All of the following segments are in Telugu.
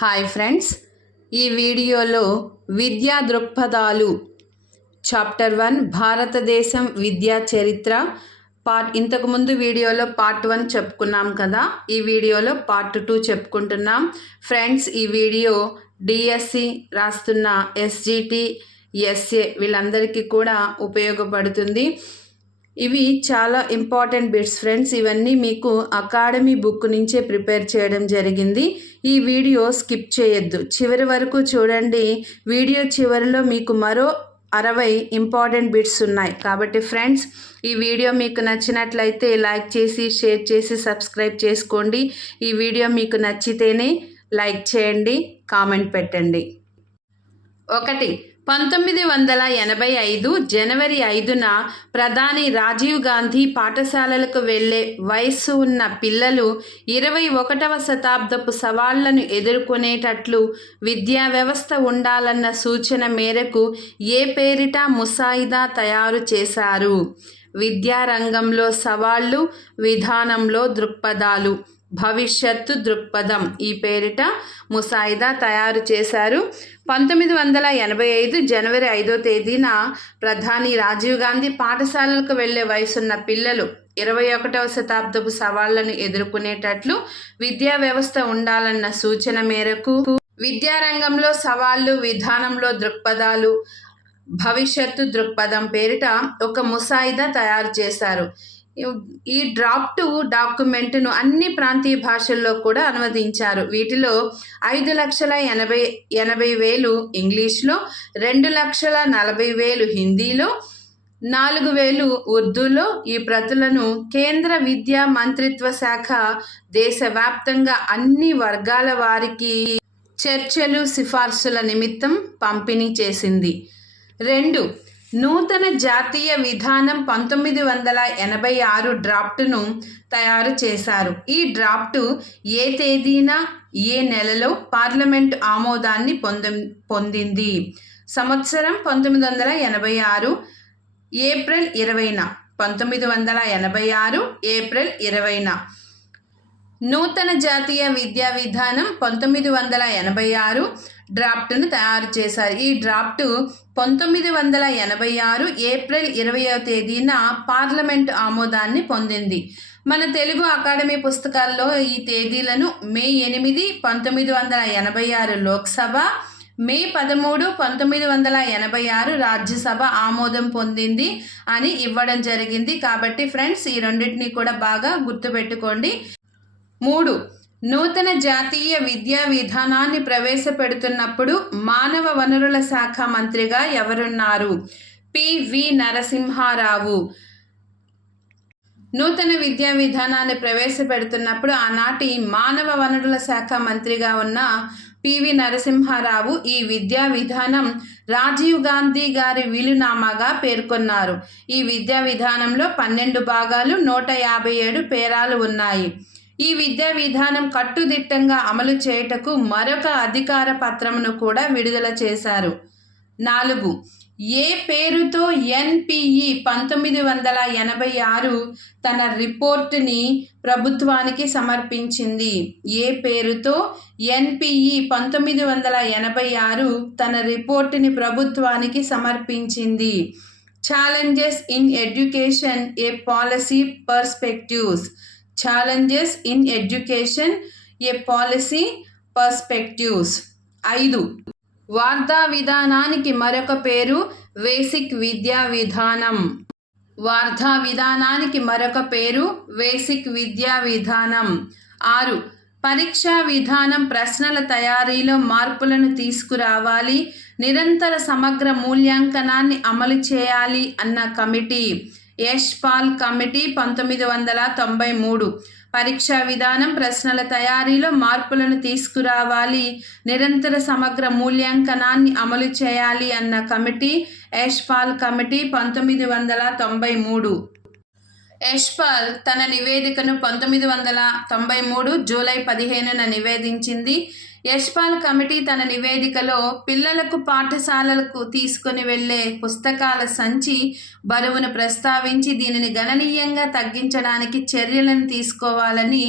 హాయ్ ఫ్రెండ్స్, ఈ వీడియోలో విద్యా దృక్పథాలు చాప్టర్ 1 భారతదేశం విద్యా చరిత్ర ఇంతకుముందు వీడియోలో పార్ట్ 1 చెప్పుకున్నాం కదా. ఈ వీడియోలో పార్ట్ 2 చెప్పుకుంటున్నాం. ఫ్రెండ్స్, ఈ వీడియో డిఎస్సి రాస్తున్న ఎస్జిటి, ఎస్ఏ వీళ్ళందరికీ కూడా ఉపయోగపడుతుంది. ఇవి చాలా ఇంపార్టెంట్ బిట్స్ ఫ్రెండ్స్. ఇవన్నీ మీకు అకాడమీ బుక్ నుంచే ప్రిపేర్ చేయడం జరిగింది. ఈ వీడియో స్కిప్ చేయొద్దు, చివరి వరకు చూడండి. వీడియో చివరిలో మీకు మరో 60 ఇంపార్టెంట్ బిట్స్ ఉన్నాయి. కాబట్టి ఫ్రెండ్స్, ఈ వీడియో మీకు నచ్చినట్లయితే లైక్ చేసి, షేర్ చేసి, సబ్స్క్రైబ్ చేసుకోండి. ఈ వీడియో మీకు నచ్చితేనే లైక్ చేయండి, కామెంట్ పెట్టండి. 1. 1985 జనవరి 5న ప్రధాని రాజీవ్ గాంధీ పాఠశాలలకు వెళ్లే వయస్సు ఉన్న పిల్లలు 21వ శతాబ్దపు సవాళ్లను ఎదుర్కొనేటట్లు విద్యా వ్యవస్థ ఉండాలన్న సూచన మేరకు ఏ పేరిట ముసాయిదా తయారు చేశారు? విద్యారంగంలో సవాళ్లు, విధానంలో దృక్పథాలు, భవిష్యత్తు దృక్పథం ఈ పేరిట ముసాయిదా తయారు చేశారు. 1985 జనవరి 5వ తేదీన ప్రధాని రాజీవ్ గాంధీ పాఠశాలలకు వెళ్లే వయసున్న పిల్లలు 21వ శతాబ్దపు సవాళ్లను ఎదుర్కొనేటట్లు విద్యా వ్యవస్థ ఉండాలన్న సూచన మేరకు విద్యారంగంలో సవాళ్లు, విధానంలో దృక్పథాలు, భవిష్యత్తు దృక్పథం పేరిట ఒక ముసాయిదా తయారు చేశారు. ఈ డ్రాఫ్ట్ డాక్యుమెంట్ను అన్ని ప్రాంతీయ భాషల్లో కూడా అనువదించారు. వీటిలో 5,80,000 ఇంగ్లీష్లో, 2,40,000 హిందీలో, 4,000 ఉర్దూలో. ఈ ప్రతులను కేంద్ర విద్యా మంత్రిత్వ శాఖ దేశవ్యాప్తంగా అన్ని వర్గాల వారికి చర్చలు, సిఫార్సుల నిమిత్తం పంపిణీ చేసింది. 2. నూతన జాతీయ విధానం 1986 డ్రాఫ్ట్ను తయారు చేశారు. ఈ డ్రాఫ్ట్ ఏ తేదీన, ఏ నెలలో పార్లమెంటు ఆమోదాన్ని పొందింది? సంవత్సరం 1986 ఏప్రిల్ 20న. 1986 ఏప్రిల్ 20న. నూతన జాతీయ విద్యా విధానం 1986 డ్రాఫ్ట్ను తయారు చేశారు. ఈ డ్రాఫ్ట్ 1986 ఏప్రిల్ 20వ తేదీన పార్లమెంటు ఆమోదాన్ని పొందింది. మన తెలుగు అకాడమీ పుస్తకాల్లో ఈ తేదీలను మే 8, 1986 లోక్సభ, మే 13, 1986 రాజ్యసభ ఆమోదం పొందింది అని ఇవ్వడం జరిగింది. కాబట్టి ఫ్రెండ్స్, ఈ రెండింటినీ కూడా బాగా గుర్తుపెట్టుకోండి. 3. నూతన జాతీయ విద్యా విధానాన్ని ప్రవేశపెడుతున్నప్పుడు మానవ వనరుల శాఖ మంత్రిగా ఎవరున్నారు? పివి నరసింహారావు. నూతన విద్యా విధానాన్ని ప్రవేశపెడుతున్నప్పుడు ఆనాటి మానవ వనరుల శాఖ మంత్రిగా ఉన్న పివి నరసింహారావు ఈ విద్యా విధానం రాజీవ్ గాంధీ గారి వీలునామాగా పేర్కొన్నారు. ఈ విద్యా విధానంలో 12 భాగాలు, 157 పేరాలు ఉన్నాయి. ఈ విద్యా విధానం కట్టుదిట్టంగా అమలు చేయుటకు మరొక అధికార పత్రమును కూడా విడుదల చేశారు. 4. ఏ పేరుతో ఎన్పిఈ 1986 తన రిపోర్టుని ప్రభుత్వానికి సమర్పించింది? ఏ పేరుతో ఎన్పిఈ 1986 తన రిపోర్టుని ప్రభుత్వానికి సమర్పించింది? Challenges in education, a policy perspectives. Challenges in education, a policy perspectives. 5. Wardha విధానానికి మరొక పేరు వేసిక్ విద్యా విధానం. వార్ధా విధానానికి మరొక పేరు వేసిక్ విద్యా విధానం. 6. పరీక్షా విధానం ప్రశ్నల తయారీలో మార్పులను తీసుకురావాలి, నిరంతర సమగ్ర మూల్యాంకనాన్ని అమలు చేయాలి అన్న కమిటీ యశ్పాల్ కమిటీ 1993. పరీక్షా విధానం ప్రశ్నల తయారీలో మార్పులను తీసుకురావాలి, నిరంతర సమగ్ర మూల్యాంకనాన్ని అమలు చేయాలి అన్న కమిటీ యశ్పాల్ కమిటీ 1993. యశ్పాల్ తన నివేదికను 1993 జూలై 15న నివేదించింది. యశ్పాల్ కమిటీ తన నివేదికలో పిల్లలకు పాఠశాలలకు తీసుకుని వెళ్లే పుస్తకాల సంచి బరువును ప్రస్తావించి దీనిని గణనీయంగా తగ్గించడానికి చర్యలను తీసుకోవాలని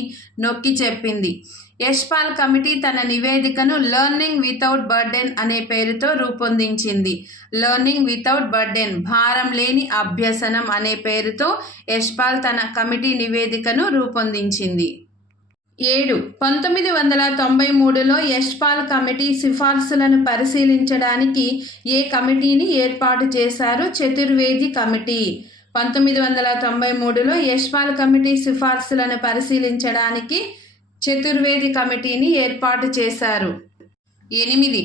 నొక్కి చెప్పింది. యశ్పాల్ కమిటీ తన నివేదికను లెర్నింగ్ వితౌట్ బర్డెన్ అనే పేరుతో రూపొందించింది. లెర్నింగ్ వితౌట్ బర్డెన్, భారం లేని అభ్యసనం అనే పేరుతో యశ్పాల్ తన కమిటీ నివేదికను రూపొందించింది. 7. 1993లో యశ్పాల్ కమిటీ సిఫార్సులను పరిశీలించడానికి ఏ కమిటీని ఏర్పాటు చేశారు? చతుర్వేది కమిటీ. 1993లో యశ్పాల్ కమిటీ సిఫార్సులను పరిశీలించడానికి చతుర్వేది కమిటీని ఏర్పాటు చేశారు. 8.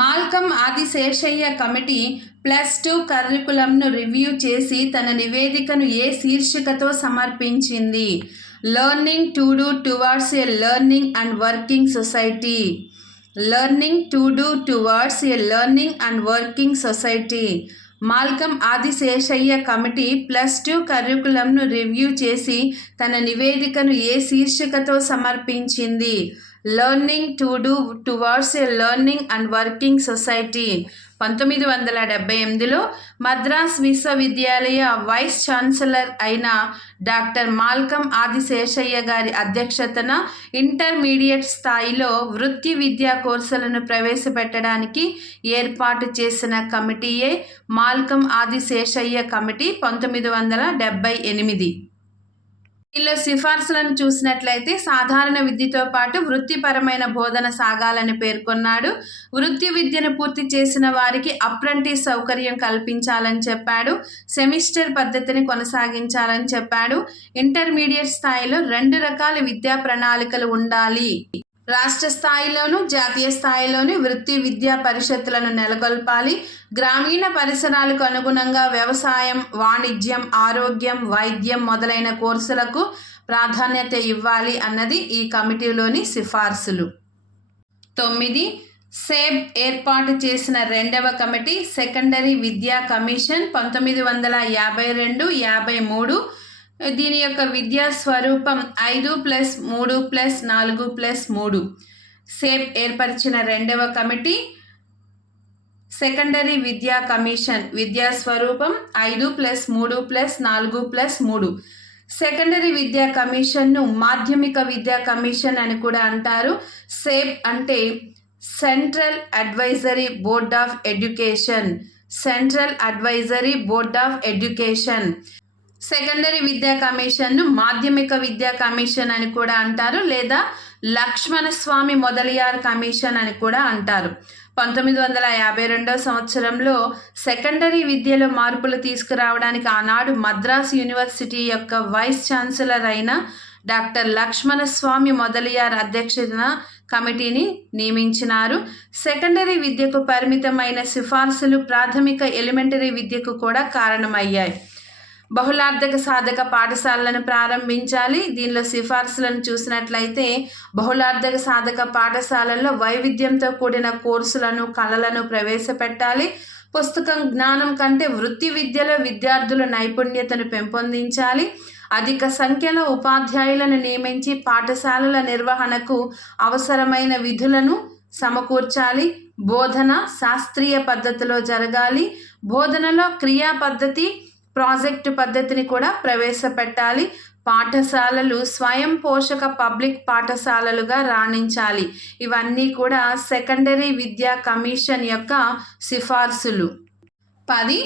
మాల్కమ్ ఆదిశేషయ్య కమిటీ +2 కరికులంను రివ్యూ చేసి తన నివేదికను ఏ శీర్షికతో సమర్పించింది? Learning to do towards a learning and working society. Learning to do towards a learning and working society. Malcolm Adiseshiah committee +2 కరికులంను రివ్యూ చేసి తన నివేదికను ఏ శీర్షికతో సమర్పించింది? Learning to do towards a learning and working society. 1978లో మద్రాస్ విశ్వవిద్యాలయ వైస్ ఛాన్సలర్ అయిన డాక్టర్ మాల్కమ్ ఆదిశేషయ్య గారి అధ్యక్షతన ఇంటర్మీడియట్ స్థాయిలో వృత్తి విద్యా కోర్సులను ప్రవేశపెట్టడానికి ఏర్పాటు చేసిన కమిటీయే మాల్కమ్ ఆదిశేషయ్య కమిటీ 1978. దీనిలో సిఫార్సులను చూసినట్లయితే సాధారణ విద్యతో పాటు వృత్తిపరమైన బోధన సాగాలని పేర్కొన్నాడు. వృత్తి విద్యను పూర్తి చేసిన వారికి అప్రెంటిస్ సౌకర్యం కల్పించాలని చెప్పాడు. సెమిస్టర్ పద్ధతిని కొనసాగించాలని చెప్పాడు. ఇంటర్మీడియట్ స్థాయిలో 2 రకాల విద్యా ప్రణాళికలు ఉండాలి. రాష్ట్ర స్థాయిలోను జాతీయ స్థాయిలోను వృత్తి విద్యా పరిషత్తులను నెలకొల్పాలి. గ్రామీణ పరిసరాలకు అనుగుణంగా వ్యవసాయం, వాణిజ్యం, ఆరోగ్యం, వైద్యం మొదలైన కోర్సులకు ప్రాధాన్యత ఇవ్వాలి అన్నది ఈ కమిటీలోని సిఫార్సులు. 9. సేబ్ ఏర్పాటు చేసిన 2వ కమిటీ సెకండరీ విద్యా కమిషన్ 1952-53. దీని యొక్క విద్యా స్వరూపం 5+3+4+3. సేబ్ ఏర్పరిచిన 2వ కమిటీ సెకండరీ విద్యా కమిషన్. విద్యా స్వరూపం 5+3+4+3. సెకండరీ విద్యా కమిషన్ను మాధ్యమిక విద్యా కమిషన్ అని కూడా అంటారు. సేబ్ అంటే central advisory board of education. Central advisory board of education. Secondary విద్యా కమిషన్ను మాధ్యమిక విద్యా కమిషన్ అని కూడా అంటారు, లేదా లక్ష్మణస్వామి మొదలియార్ కమిషన్ అని కూడా అంటారు. 1952 సంవత్సరంలో సెకండరీ విద్యలో మార్పులు తీసుకురావడానికి ఆనాడు మద్రాస్ యూనివర్సిటీ యొక్క వైస్ ఛాన్సలర్ అయిన డాక్టర్ లక్ష్మణస్వామి మొదలియార్ అధ్యక్షతన కమిటీని నియమించినారు. సెకండరీ విద్యకు పరిమితమైన సిఫార్సులు ప్రాథమిక ఎలిమెంటరీ విద్యకు కూడా కారణమయ్యాయి. బహుళార్థక సాధక పాఠశాలలను ప్రారంభించాలి. దీనిలో సిఫార్సులను చూసినట్లయితే బహుళార్థక సాధక పాఠశాలల్లో వైవిధ్యంతో కూడిన కోర్సులను, కళలను ప్రవేశపెట్టాలి. పుస్తకం జ్ఞానం కంటే వృత్తి విద్యలో విద్యార్థుల నైపుణ్యతను పెంపొందించాలి. అధిక సంఖ్యలో ఉపాధ్యాయులను నియమించి పాఠశాలల నిర్వహణకు అవసరమైన విధులను సమకూర్చాలి. బోధన శాస్త్రీయ పద్ధతిలో జరగాలి. బోధనలో క్రియా పద్ధతి, ప్రాజెక్టు పద్ధతిని కూడా ప్రవేశపెట్టాలి. పాఠశాలలు స్వయం పోషక పబ్లిక్ పాఠశాలలుగా రాణించాలి. ఇవన్నీ కూడా సెకండరీ విద్యా కమిషన్ యొక్క సిఫార్సులు. 10.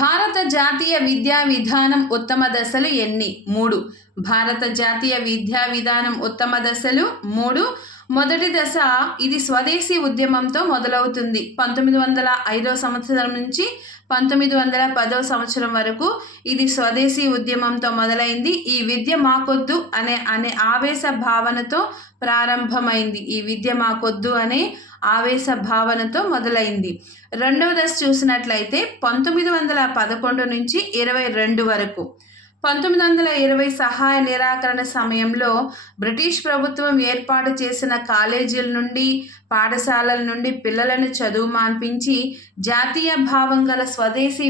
భారత జాతీయ విద్యా విధానం ఉత్తమ దశలు ఎన్ని? 3. భారత జాతీయ విద్యా విధానం ఉత్తమ దశలు 3. మొదటి దశ ఇది స్వదేశీ ఉద్యమంతో మొదలవుతుంది. 1905 సంవత్సరం నుంచి 1910 సంవత్సరం వరకు ఇది స్వదేశీ ఉద్యమంతో మొదలైంది. ఈ విద్య మాకొద్దు అనే ఆవేశ భావనతో ప్రారంభమైంది. ఈ విద్య మాకొద్దు అనే ఆవేశ భావనతో మొదలైంది. రెండవ దశ చూసినట్లయితే 1911 నుంచి 22 వరకు. 1920 సహాయ నిరాకరణ సమయంలో బ్రిటిష్ ప్రభుత్వం ఏర్పాటు చేసిన కాలేజీల నుండి, పాఠశాలల నుండి పిల్లలను చదువు మాన్పించి జాతీయ భావం గల స్వదేశీ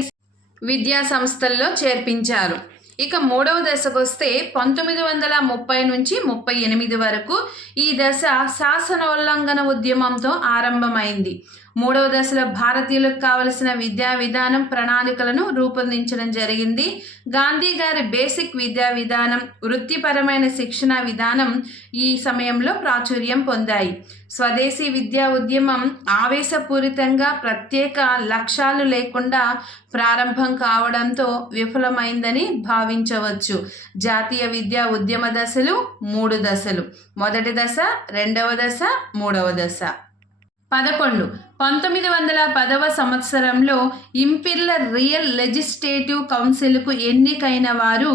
విద్యా సంస్థల్లో చేర్పించారు. ఇక మూడవ దశకు వస్తే 1930 నుంచి 38 వరకు ఈ దశ శాసనోల్లంఘన ఉద్యమంతో ఆరంభమైంది. మూడవ దశలో భారతీయులకు కావలసిన విద్యా విధానం ప్రణాళికలను రూపొందించడం జరిగింది. గాంధీ గారి బేసిక్ విద్యా విధానం, వృత్తిపరమైన శిక్షణ విధానం ఈ సమయంలో ప్రాచుర్యం పొందాయి. స్వదేశీ విద్యా ఉద్యమం ఆవేశపూరితంగా ప్రత్యేక లక్ష్యాలు లేకుండా ప్రారంభం కావడంతో విఫలమైందని భావించవచ్చు. జాతీయ విద్యా ఉద్యమ దశలు 3 దశలు. మొదటి దశ, రెండవ దశ, మూడవ దశ. 11. 1910వ సంవత్సరంలో ఇంపీరియల్ లెజిస్లేటివ్ కౌన్సిల్కు ఎన్నికైన వారు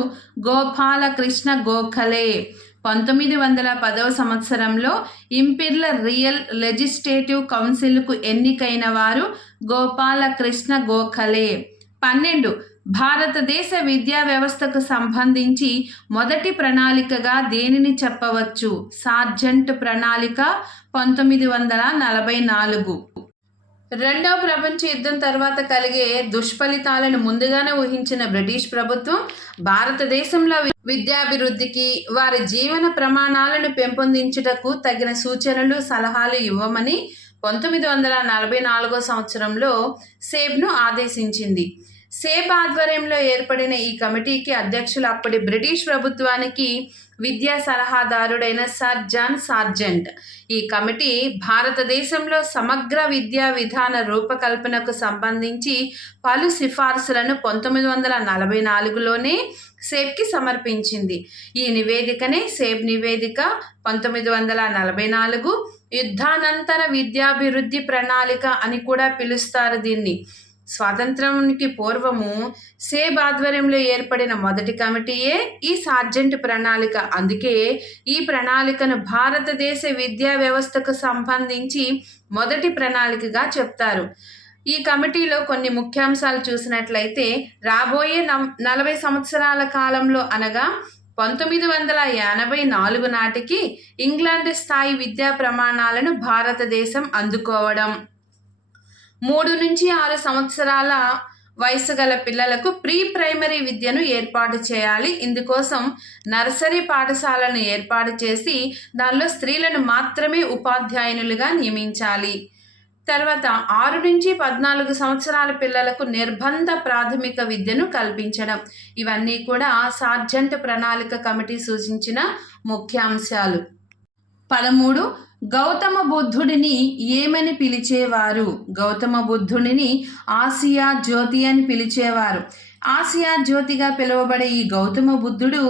గోపాలకృష్ణ గోఖలే. 1910వ సంవత్సరంలో ఇంపీరియల్ లెజిస్లేటివ్ కౌన్సిల్కు ఎన్నికైన వారు గోపాలకృష్ణ గోఖలే. 12. భారతదేశ విద్యా వ్యవస్థకు సంబంధించి మొదటి ప్రణాళికగా దేనిని చెప్పవచ్చు? సార్జెంట్ ప్రణాళిక, 1944. రెండవ ప్రపంచ యుద్ధం తర్వాత కలిగే దుష్ఫలితాలను ముందుగానే ఊహించిన బ్రిటిష్ ప్రభుత్వం భారతదేశంలో విద్యాభివృద్ధికి, వారి జీవన ప్రమాణాలను పెంపొందించుటకు తగిన సూచనలు, సలహాలు ఇవ్వమని 1944 సంవత్సరంలో సేబ్ను ఆదేశించింది. సేబ్ ఆధ్వర్యంలో ఏర్పడిన ఈ కమిటీకి అధ్యక్షులు అప్పటి బ్రిటిష్ ప్రభుత్వానికి విద్యా సలహాదారుడైన సర్ జాన్ సార్జెంట్. ఈ కమిటీ భారతదేశంలో సమగ్ర విద్యా విధాన రూపకల్పనకు సంబంధించి పలు సిఫార్సులను 1944లోనే సేబ్కి సమర్పించింది. ఈ నివేదికనే సేబ్ నివేదిక. 1944 యుద్ధానంతర విద్యాభివృద్ధి ప్రణాళిక అని కూడా పిలుస్తారు దీన్ని. స్వాతంత్రానికి పూర్వము సేబ్ ఆధ్వర్యంలో ఏర్పడిన మొదటి కమిటీయే ఈ సార్జెంట్ ప్రణాళిక. అందుకే ఈ ప్రణాళికను భారతదేశ విద్యా వ్యవస్థకు సంబంధించి మొదటి ప్రణాళికగా చెప్తారు. ఈ కమిటీలో కొన్ని ముఖ్యాంశాలు చూసినట్లయితే, రాబోయే 40 సంవత్సరాల కాలంలో అనగా 1984 నాటికి ఇంగ్లాండ్ స్థాయి విద్యా ప్రమాణాలను భారతదేశం అందుకోవడం, 3 నుంచి 6 సంవత్సరాల వయసు గల పిల్లలకు ప్రీ ప్రైమరీ విద్యను ఏర్పాటు చేయాలి. ఇందుకోసం నర్సరీ పాఠశాలను ఏర్పాటు చేసి దానిలో స్త్రీలను మాత్రమే ఉపాధ్యాయునులుగా నియమించాలి. తర్వాత 6 నుంచి 14 సంవత్సరాల పిల్లలకు నిర్బంధ ప్రాథమిక విద్యను కల్పించడం. ఇవన్నీ కూడా సార్జెంట్ ప్రణాళిక కమిటీ సూచించిన ముఖ్యాంశాలు. 13. గౌతమ బుద్ధుడిని ఏమని పిలిచేవారు? గౌతమ బుద్ధుడిని ఆసియా జ్యోతి అని పిలిచేవారు. ఆసియా జ్యోతిగా పిలువబడే ఈ గౌతమ బుద్ధుడు,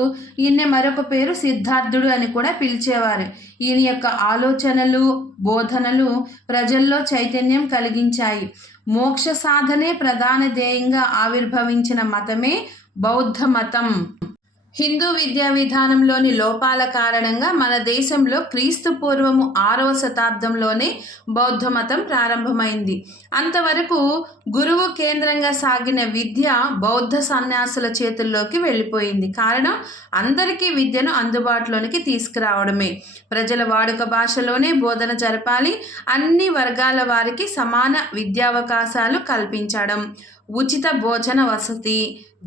ఈయన మరొక పేరు సిద్ధార్థుడు అని కూడా పిలిచేవారు. ఈయన యొక్క ఆలోచనలు, బోధనలు ప్రజల్లో చైతన్యం కలిగించాయి. మోక్ష సాధనే ప్రధాన ధ్యేయంగా ఆవిర్భవించిన మతమే బౌద్ధ మతం. హిందూ విద్యా విధానంలోని లోపాల కారణంగా మన దేశంలో క్రీస్తు పూర్వము 6వ శతాబ్దంలోనే బౌద్ధ మతం ప్రారంభమైంది. అంతవరకు గురువు కేంద్రంగా సాగిన విద్య బౌద్ధ సన్యాసుల చేతుల్లోకి వెళ్ళిపోయింది. కారణం, అందరికీ విద్యను అందుబాటులోనికి తీసుకురావడమే. ప్రజల వాడుక భాషలోనే బోధన జరపాలి, అన్ని వర్గాల వారికి సమాన విద్యావకాశాలు కల్పించడం, ఉచిత భోజన వసతి,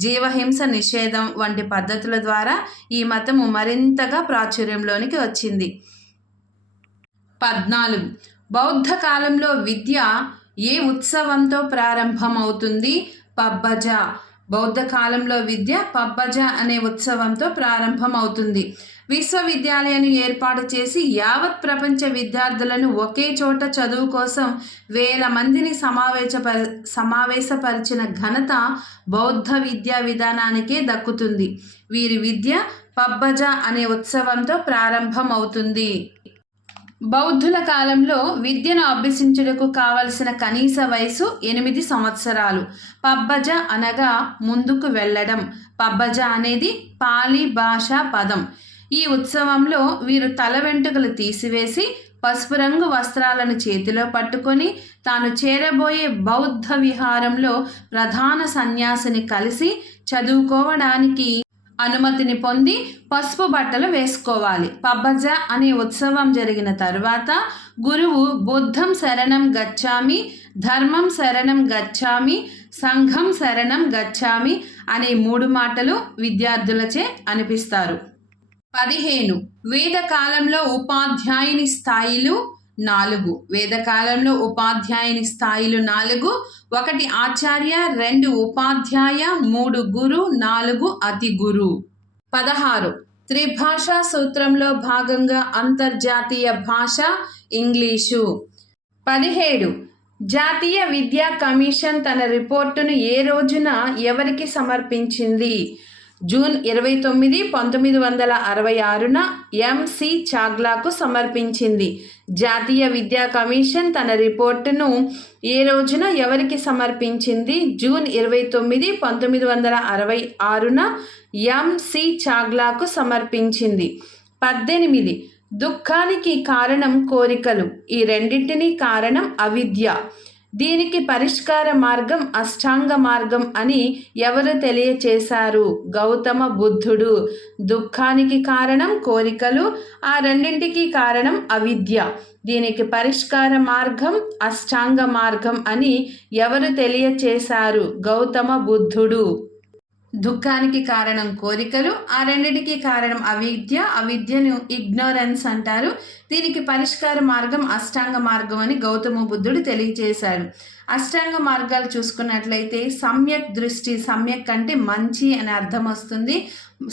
జీవహింస నిషేధం వంటి పద్ధతుల ద్వారా ఈ మతము మరింతగా ప్రాచుర్యంలోనికి వచ్చింది. 14. బౌద్ధ కాలంలో విద్య ఏ ఉత్సవంతో ప్రారంభమవుతుంది? పబ్బజ. బౌద్ధ కాలంలో విద్య పబ్బజ అనే ఉత్సవంతో ప్రారంభమవుతుంది. విశ్వవిద్యాలయాన్ని ఏర్పాటు చేసి యావత్ ప్రపంచ విద్యార్థులను ఒకే చోట చదువు కోసం వేల మందిని సమావేశపరిచిన ఘనత బౌద్ధ విద్యా విధానానికే దక్కుతుంది. వీరి విద్య పబ్బజ అనే ఉత్సవంతో ప్రారంభమవుతుంది. బౌద్ధుల కాలంలో విద్యను అభ్యసించుటకు కావలసిన కనీస వయసు 8 సంవత్సరాలు. పబ్బజ అనగా ముందుకు వెళ్ళడం. పబ్బజ అనేది పాలి భాషా పదం. ఈ ఉత్సవంలో వీరు తల వెంట్రుకలు తీసివేసి పసుపు రంగు వస్త్రాలను చేతిలో పట్టుకొని తాను చేరబోయే బౌద్ధ విహారంలో ప్రధాన సన్యాసిని కలిసి చదువుకోవడానికి అనుమతిని పొంది పసుపు బట్టలు వేసుకోవాలి. పబ్బజ అనే ఉత్సవం జరిగిన తరువాత గురువు బుద్ధం శరణం గచ్చామి, ధర్మం శరణం గచ్చామి, సంఘం శరణం గచ్చామి అనే 3 మాటలు విద్యార్థులచే అనిపిస్తారు. 15. వేద కాలంలో ఉపాధ్యాయుని స్థాయిలు, 4. వేదకాలంలో ఉపాధ్యాయుని స్థాయిలు 4. 1 ఆచార్య, 2 ఉపాధ్యాయ, 3 గురు, 4 అతి గురు. 16. త్రిభాషా సూత్రంలో భాగంగా అంతర్జాతీయ భాష ఇంగ్లీషు. 17. జాతీయ విద్యా కమిషన్ తన రిపోర్టును ఏ రోజున ఎవరికి సమర్పించింది? జూన్ 29, 1966న ఎంసి చాగ్లాకు సమర్పించింది. జాతీయ విద్యా కమిషన్ తన రిపోర్టును ఏ రోజున ఎవరికి సమర్పించింది? జూన్ 29, 1966న ఎంసి చాగ్లాకు సమర్పించింది. 18. దుఃఖానికి కారణం కోరికలు, ఈ రెండింటినీ కారణం అవిద్య. దీనికి పరిష్కార మార్గం అష్టాంగ మార్గం అని ఎవరు తెలియచేశారు? గౌతమ బుద్ధుడు. దుఃఖానికి కారణం కోరికలు, ఆ రెండింటికి కారణం అవిద్య. దీనికి పరిష్కార మార్గం అష్టాంగ మార్గం అని ఎవరు తెలియచేశారు? గౌతమ బుద్ధుడు. దుఃఖానికి కారణం కోరికలు, ఆ రెండింటికి కారణం అవిద్య. అవిద్యను ఇగ్నోరెన్స్ అంటారు. దీనికి పరిష్కార మార్గం అష్టాంగ మార్గం అని గౌతమ బుద్ధుడు తెలియజేశాడు. అష్టాంగ మార్గాలు చూసుకున్నట్లయితే సమ్యక్ దృష్టి, సమ్యక్ అంటే మంచి అని అర్థం వస్తుంది.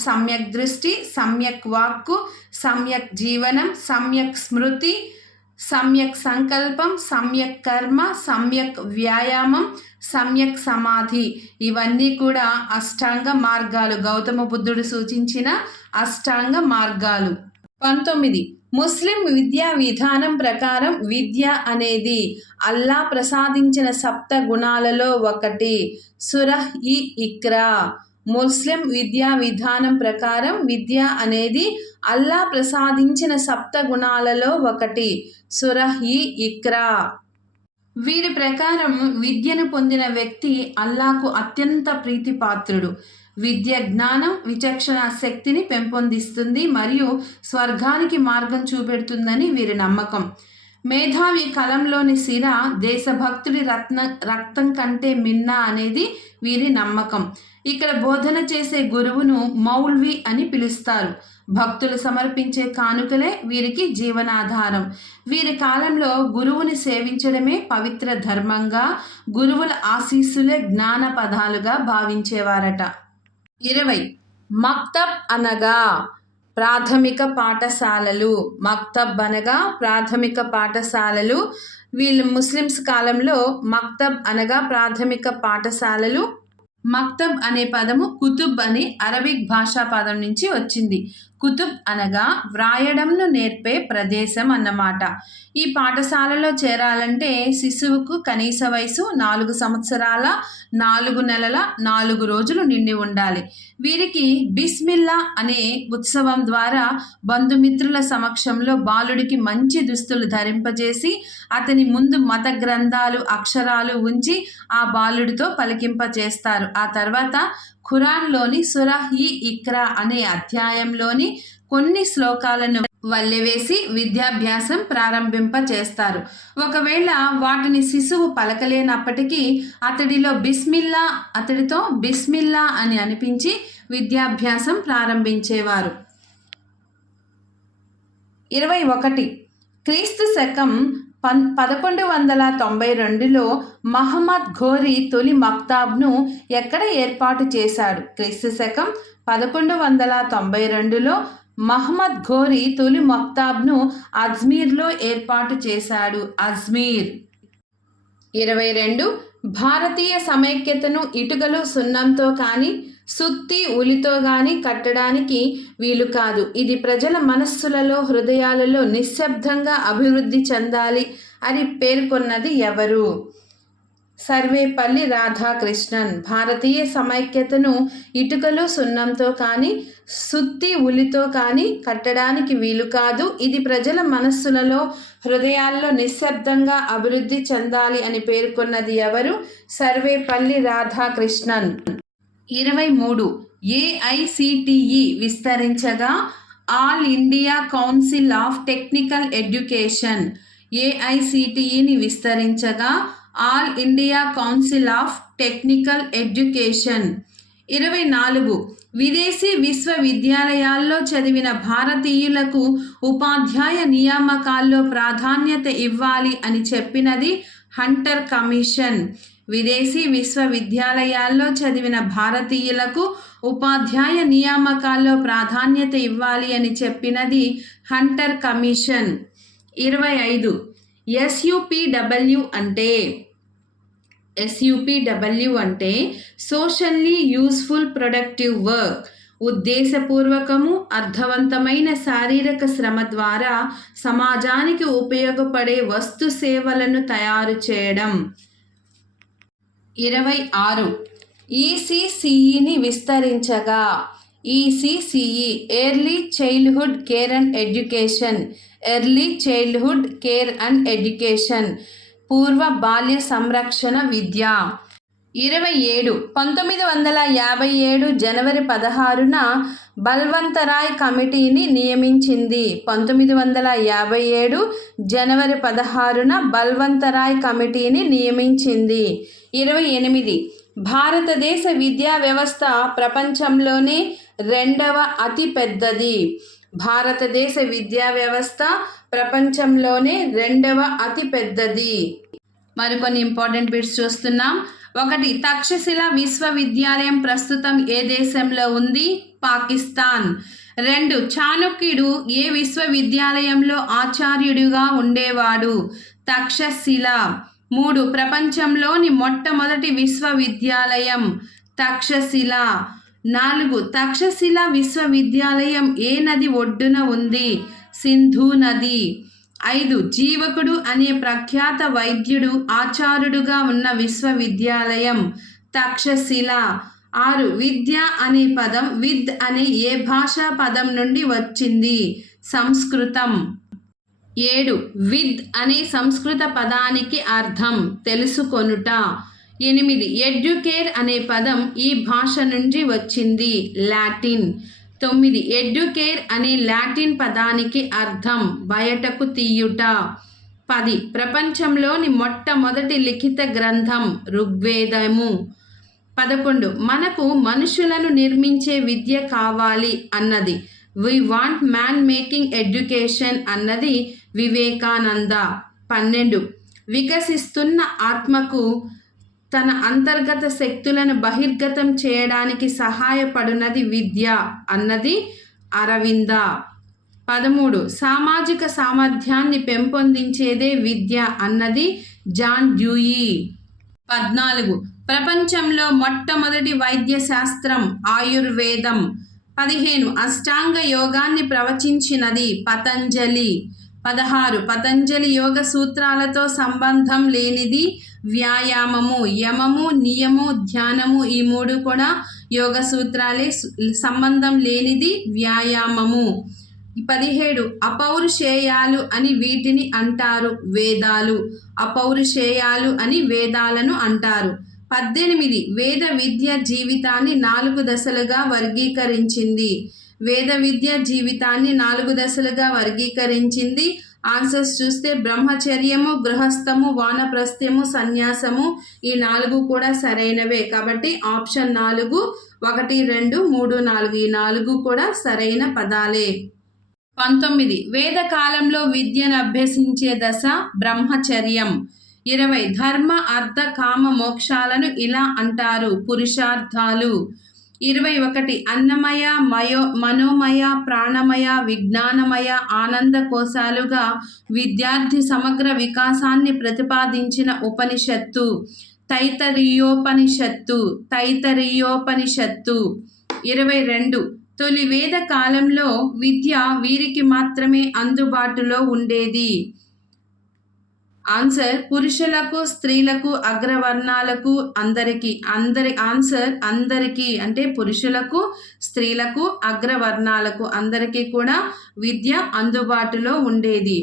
సమ్యక్ దృష్టి, సమ్యక్ వాక్కు, సమ్యక్ జీవనం, సమ్యక్ స్మృతి, సమ్యక్ సంకల్పం, సమ్యక్ కర్మ, సమ్యక్ వ్యాయామం, సమ్యక్ సమాధి, ఇవన్నీ కూడా అష్టాంగ మార్గాలు, గౌతమ బుద్ధుడు సూచించిన అష్టాంగ మార్గాలు. 19. ముస్లిం విద్యా విధానం ప్రకారం విద్య అనేది అల్లా ప్రసాదించిన సప్త గుణాలలో ఒకటి. సురహ్ ఇ ఇక్రా. ముస్లిం విద్యా విధానం ప్రకారం విద్య అనేది అల్లా ప్రసాదించిన సప్త గుణాలలో ఒకటి. సురహ్ ఇ ఇక్రా. వీరి ప్రకారం విద్యను పొందిన వ్యక్తి అల్లాకు అత్యంత ప్రీతిపాత్రుడు. విద్య జ్ఞానం, విచక్షణ శక్తిని పెంపొందిస్తుంది మరియు స్వర్గానికి మార్గం చూపెడుతుందని వీరి నమ్మకం. మేధావి కలంలోని సిర దేశభక్తుడి రక్తం కంటే మిన్నా అనేది వీరి నమ్మకం. ఇక్కడ బోధన చేసే గురువును మౌల్వి అని పిలుస్తారు. భక్తులు సమర్పించే కానుకలే వీరికి జీవనాధారం. వీరి కాలంలో గురువుని సేవించడమే పవిత్ర ధర్మంగా, గురువుల ఆశీస్సులే జ్ఞాన పదాలుగా భావించేవారట. 20. మక్తబ్ అనగా ప్రాథమిక పాఠశాలలు. మక్తబ్ అనగా ప్రాథమిక పాఠశాలలు. వీళ్ళు ముస్లిమ్స్ కాలంలో మక్తబ్ అనగా ప్రాథమిక పాఠశాలలు. మక్తబ్ అనే పదము కుతుబ్ అనే అరబిక్ భాషా పదం నుంచి వచ్చింది. కుతుబ్ అనగా వ్రాయడంను నేర్పే ప్రదేశం అన్నమాట. ఈ పాఠశాలలో చేరాలంటే శిశువుకు కనీస వయసు 4 సంవత్సరాల 4 నెలల 4 రోజులు నిండి ఉండాలి. వీరికి బిస్మిల్లా అనే ఉత్సవం ద్వారా బంధుమిత్రుల సమక్షంలో బాలుడికి మంచి దుస్తులు ధరింపజేసి అతని ముందు మత గ్రంథాలు, అక్షరాలు ఉంచి ఆ బాలుడితో పలికింపచేస్తారు. ఆ తర్వాత ఖురాన్లోని సురహ్ ఇ ఇక్రా అనే అధ్యాయంలోని కొన్ని శ్లోకాలను వల్లెవేసి విద్యాభ్యాసం ప్రారంభింపచేస్తారు. ఒకవేళ వాటిని శిశువు పలకలేనప్పటికీ అతడితో బిస్మిల్లా అని అనిపించి విద్యాభ్యాసం ప్రారంభించేవారు. 21. క్రీస్తు శకం 1192లో మహమ్మద్ ఘోరీ తొలి మక్తాబ్ను ఎక్కడ ఏర్పాటు చేశాడు? క్రీస్తు శకం 1192లో మహమ్మద్ ఘోరీ తొలి మక్తాబ్ను అజ్మీర్లో ఏర్పాటు చేశాడు. అజ్మీర్. 22. భారతీయ సమైక్యతను ఇటుకలు సున్నంతో కానీ సుత్తి ఉలితో కానీ కట్టడానికి వీలు కాదు. ఇది ప్రజల మనస్సులలో, హృదయాలలో నిశ్శబ్దంగా అభివృద్ధి చెందాలి అని పేర్కొన్నది ఎవరు? సర్వేపల్లి రాధాకృష్ణన్. భారతీయ సమైక్యతను ఇటుకలు సున్నంతో కానీ సుత్తి ఉలితో కానీ కట్టడానికి వీలు కాదు. ఇది ప్రజల మనస్సులలో, హృదయాల్లో నిశ్శబ్దంగా అభివృద్ధి చెందాలి అని పేర్కొన్నది ఎవరు? సర్వేపల్లి రాధాకృష్ణన్. 23. ఏఐసిటిఈ విస్తరించగా all India council of technical education. ఏఐసిటిఈని విస్తరించగా all India council of technical education. 24. విదేశీ విశ్వవిద్యాలయాల్లో చదివిన భారతీయులకు ఉపాధ్యాయ నియామకాల్లో ప్రాధాన్యత ఇవ్వాలి అని చెప్పినది హంటర్ కమిషన్. విదేశీ విశ్వవిద్యాలయాల్లో చదివిన భారతీయులకు ఉపాధ్యాయ నియామకాల్లో ప్రాధాన్యత ఇవ్వాలి అని చెప్పినది హంటర్ కమిషన్. 25. SUPW అంటే సోషల్లీ యూస్ఫుల్ ప్రొడక్టివ్ వర్క్. ఉద్దేశపూర్వకము అర్థవంతమైన శారీరక శ్రమ ద్వారా సమాజానికి ఉపయోగపడే వస్తు సేవలను తయారు చేయడం. 26. ECCEని విస్తరించగా. ECCE early childhood care and education. Early childhood care and education పూర్వ బాల్య సంరక్షణ విద్య. 27. 1957 జనవరి 16న బల్వంతరాయ్ కమిటీని నియమించింది. 1957 జనవరి 16న బల్వంతరాయ్ కమిటీని నియమించింది. 28. భారతదేశ విద్యా వ్యవస్థ ప్రపంచంలోనే 2వ అతి పెద్దది. భారతదేశ విద్యా వ్యవస్థ ప్రపంచంలోనే 2వ అతి పెద్దది. మరికొన్ని ఇంపార్టెంట్ బిట్స్ చూస్తున్నాం. 1. తక్షశిల విశ్వవిద్యాలయం ప్రస్తుతం ఏ దేశంలో ఉంది? పాకిస్తాన్. 2. చాణక్యుడు ఏ విశ్వవిద్యాలయంలో ఆచార్యుడిగా ఉండేవాడు? తక్షశిల. 3. ప్రపంచంలోని మొట్టమొదటి విశ్వవిద్యాలయం తక్షశిల. 4. తక్షశిల విశ్వవిద్యాలయం ఏ నది ఒడ్డున ఉంది? సింధు నది. 5. జీవకుడు అనే ప్రఖ్యాత వైద్యుడు ఆచార్యుడుగా ఉన్న విశ్వవిద్యాలయం తక్షశిల. 6. విద్య అనే పదం విద్ అనే ఏ భాషా పదం నుండి వచ్చింది? సంస్కృతం. 7. విద్ అనే సంస్కృత పదానికి అర్థం తెలుసుకొనుట. 8. ఎడ్యుకేర్ అనే పదం ఈ భాష నుండి వచ్చింది లాటిన్. 9. ఎడ్యుకేర్ అనే లాటిన్ పదానికి అర్థం బయటకు తీయుట. 10. ప్రపంచంలోని మొట్టమొదటి లిఖిత గ్రంథం ఋగ్వేదము. 11. మనకు మనుషులను నిర్మించే విద్య కావాలి అన్నది we want man making education అన్నది వివేకానంద. 12. వికసిస్తున్న ఆత్మకు తన అంతర్గత శక్తులను బహిర్గతం చేయడానికి సహాయపడునది విద్య అన్నది అరవింద. 13. సామాజిక సామర్థ్యాన్ని పెంపొందించేదే విద్య అన్నది జాన్ డ్యూయి. 14. ప్రపంచంలో మొట్టమొదటి వైద్య శాస్త్రం ఆయుర్వేదం. 15. అష్టాంగ యోగాన్ని ప్రవచించినది పతంజలి. 16. పతంజలి యోగ సూత్రాలతో సంబంధం లేనిది వ్యాయామము. యమము, నియము, ధ్యానము ఈ 3 కూడా యోగ సూత్రాలే. సంబంధం లేనిది వ్యాయామము. 17. అపౌరుషేయాలు అని వీటిని అంటారు వేదాలు. అపౌరుషేయాలు అని వేదాలను అంటారు. 18. వేద విద్య జీవితాన్ని 4 దశలుగా వర్గీకరించింది. వేద విద్య జీవితాన్ని 4 దశలుగా వర్గీకరించింది. ఆన్సర్స్ చూస్తే బ్రహ్మచర్యము, గృహస్థము, వానప్రస్థ్యము, సన్యాసము ఈ 4 కూడా సరైనవే. కాబట్టి ఆప్షన్ 4 1, 2, 3, 4 ఈ 4 కూడా సరైన పదాలే. 19. వేద కాలంలో విద్యను అభ్యసించే దశ బ్రహ్మచర్యం. 20. ధర్మ అర్థ కామ మోక్షాలను ఇలా అంటారు పురుషార్థాలు. 21. అన్నమయ, మనోమయ, ప్రాణమయ, విజ్ఞానమయ, ఆనంద కోశాలుగా విద్యార్థి సమగ్ర వికాసాన్ని ప్రతిపాదించిన ఉపనిషత్తు తైత్తరీయోపనిషత్తు. 22. తొలి వేద కాలంలో విద్య వీరికి మాత్రమే అందుబాటులో ఉండేది. ఆన్సర్ పురుషులకు, స్త్రీలకు, అగ్రవర్ణాలకు, అందరికీ. ఆన్సర్ అందరికీ అంటే పురుషులకు, స్త్రీలకు, అగ్రవర్ణాలకు అందరికీ కూడా విద్య అందుబాటులో ఉండేది.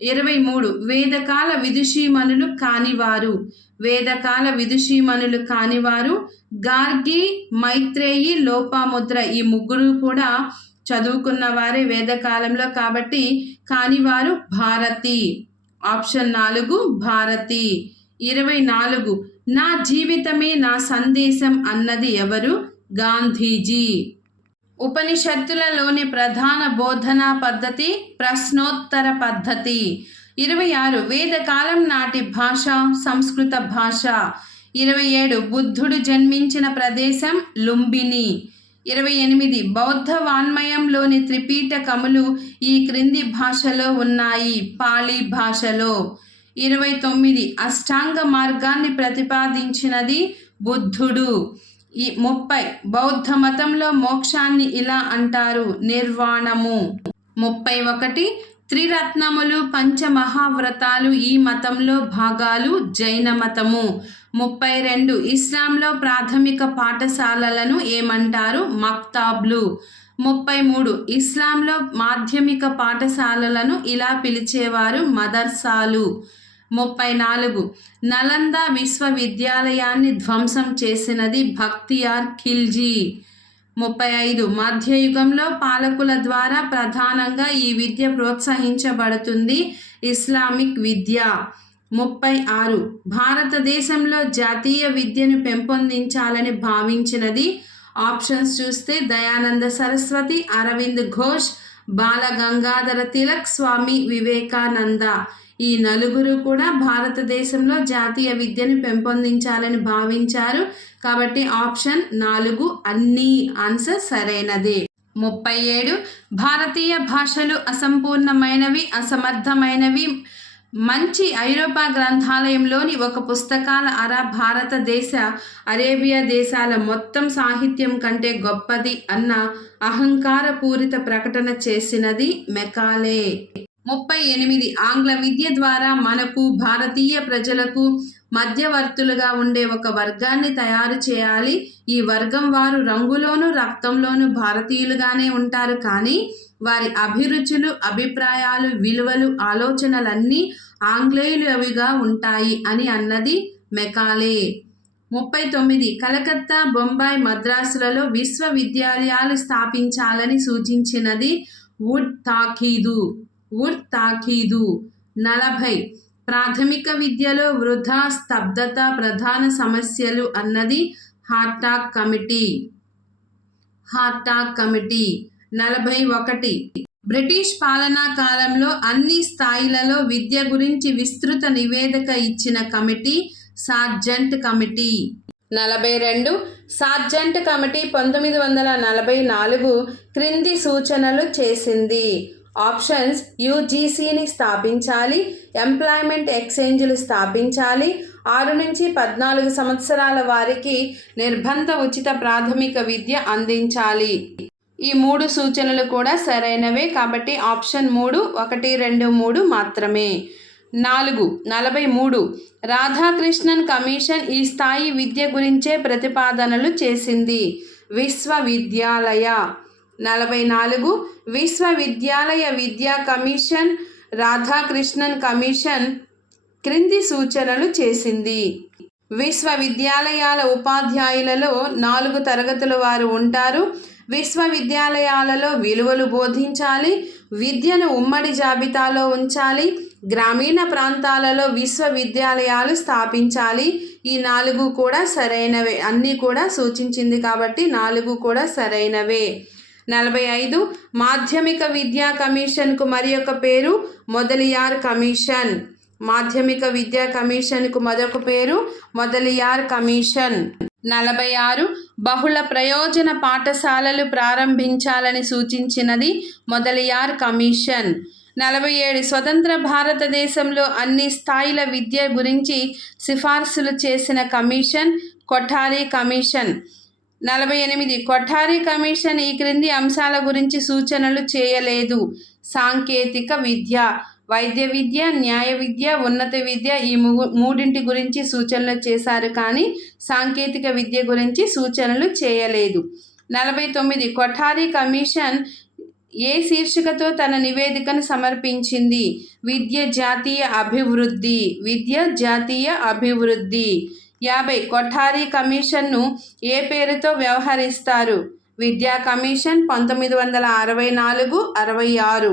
23. వేదకాల విదుషీమణులు కానివారు. వేదకాల విదుషీమణులు కానివారు గార్గి, మైత్రేయి, లోపాముద్ర ఈ 3 కూడా చదువుకున్న వారే వేదకాలంలో. కాబట్టి కానివారు భారతి. ఆప్షన్ 4 భారతి. 24. నా జీవితమే నా సందేశం అన్నది ఎవరు? గాంధీజీ. ఉపనిషత్తులలోని ప్రధాన బోధనా పద్ధతి ప్రశ్నోత్తర పద్ధతి. 26 వేదకాలం నాటి భాష సంస్కృత భాష. 27 బుద్ధుడు జన్మించిన ప్రదేశం లుంబిని. 28 బౌద్ధ వాన్మయంలోని త్రిపీఠకములు ఈ క్రింది భాషలో ఉన్నాయి, పాళీ భాషలో. 29 అష్టాంగ మార్గాన్ని ప్రతిపాదించినది బుద్ధుడు. 30 బౌద్ధ మతంలో మోక్షాన్ని ఇలా అంటారు, నిర్వాణము. 31 త్రిరత్నములు పంచమహావ్రతాలు ఈ మతంలో భాగాలు, జైన మతము. 32 ఇస్లాంలో ప్రాథమిక పాఠశాలలను ఏమంటారు, మక్తాబ్లు. 33 ఇస్లాంలో మాధ్యమిక పాఠశాలలను ఇలా పిలిచేవారు, మదర్సాలు. 34 నలంద విశ్వవిద్యాలయాన్ని ధ్వంసం చేసినది బఖ్తియార్ ఖిల్జీ. 35 మధ్యయుగంలో పాలకుల ద్వారా ప్రధానంగా ఈ విద్య ప్రోత్సహించబడుతుంది, ఇస్లామిక్ విద్య. 36 భారతదేశంలో జాతీయ విద్యను పెంపొందించాలని భావించినది, ఆప్షన్స్ చూస్తే దయానంద సరస్వతి, అరవింద్ ఘోష్, బాల గంగాధర తిలక్, స్వామి వివేకానంద. ఈ నలుగురు కూడా భారతదేశంలో జాతీయ విద్యను పెంపొందించాలని భావించారు. కాబట్టి ఆప్షన్ 4 అన్ని ఆన్సర్ సరైనదే. 37 భారతీయ భాషలు అసంపూర్ణమైనవి, అసమర్థమైనవి. మంచి ఐరోపా గ్రంథాలయంలోని ఒక పుస్తకాల భారతదేశ అరేబియా దేశాల మొత్తం సాహిత్యం కంటే గొప్పది అన్న అహంకారపూరిత ప్రకటన చేసినది మెకాలే. 38 ఆంగ్ల విద్య ద్వారా మనకు భారతీయ ప్రజలకు మధ్యవర్తులుగా ఉండే ఒక వర్గాన్ని తయారు చేయాలి. ఈ వర్గం వారు రంగులోను రక్తంలోను భారతీయులుగానే ఉంటారు, కానీ వారి అభిరుచులు, అభిప్రాయాలు, విలువలు, ఆలోచనలన్నీ ఆంగ్లేయులవిగా ఉంటాయి అని అన్నది మెకాలే. 39 కలకత్తా, బొంబాయి, మద్రాసులలో విశ్వవిద్యాలయాలు స్థాపించాలని సూచించినది వుడ్ తాకీదు. 40 ప్రాథమిక విద్యలో వృధా, స్తబ్దత ప్రధాన సమస్యలు అన్నది హార్టాగ్ కమిటీ. 41 బ్రిటిష్ పాలనా కాలంలో అన్ని స్థాయిలలో విద్య గురించి విస్తృత నివేదిక ఇచ్చిన committee sergeant committee. 42 sergeant committee 1944 క్రింది సూచనలు చేసింది. ఆప్షన్స్ యూజీసీని స్థాపించాలి, ఎంప్లాయ్మెంట్ ఎక్స్చేంజ్లు స్థాపించాలి, 6 నుంచి 14 సంవత్సరాల వారికి నిర్బంధ ఉచిత ప్రాథమిక విద్య అందించాలి. ఈ 3 సూచనలు కూడా సరైనవే, కాబట్టి ఆప్షన్ 3 1, 2, 3 మాత్రమే. 43 రాధాకృష్ణన్ కమిషన్ ఈ స్థాయి విద్య గురించే ప్రతిపాదనలు చేసింది, విశ్వవిద్యాలయ. 44 విశ్వవిద్యాలయ విద్యా కమిషన్ రాధాకృష్ణన్ కమిషన్ క్రింది సూచనలు చేసింది. విశ్వవిద్యాలయాల ఉపాధ్యాయులలో 4 తరగతుల వారు ఉంటారు. విశ్వవిద్యాలయాలలో విలువలు బోధించాలి, విద్యను ఉమ్మడి జాబితాలో ఉంచాలి, గ్రామీణ ప్రాంతాలలో విశ్వవిద్యాలయాలు స్థాపించాలి. ఈ 4 కూడా సరైనవే, అన్నీ కూడా సూచించింది కాబట్టి 4 కూడా సరైనవే. 45 మాధ్యమిక విద్యా కమిషన్కు మరి ఒక పేరు మొదలియార్ కమిషన్. మాధ్యమిక విద్యా కమిషన్కు మరొక పేరు మొదలియార్ కమిషన్. 46 బహుళ ప్రయోజన పాఠశాలలు ప్రారంభించాలని సూచించినది మొదలియార్ కమిషన్. 47 స్వతంత్ర భారతదేశంలో అన్ని స్థాయిల విద్య గురించి సిఫార్సులు చేసిన commission Kothari commission. 48 Kothari commission ఈ క్రింది అంశాల గురించి సూచనలు చేయలేదు. సాంకేతిక విద్య, వైద్య విద్య, న్యాయ విద్య, ఉన్నత విద్య ఈ 3 గురించి సూచనలు చేశారు, కానీ సాంకేతిక విద్య గురించి సూచనలు చేయలేదు. 49 కొఠారి కమిషన్ ఏ శీర్షికతో తన నివేదికను సమర్పించింది, విద్య జాతీయ అభివృద్ధి. 50 కొఠారి కమిషన్ను ఏ పేరుతో వ్యవహరిస్తారు, విద్యా కమిషన్. 1964-66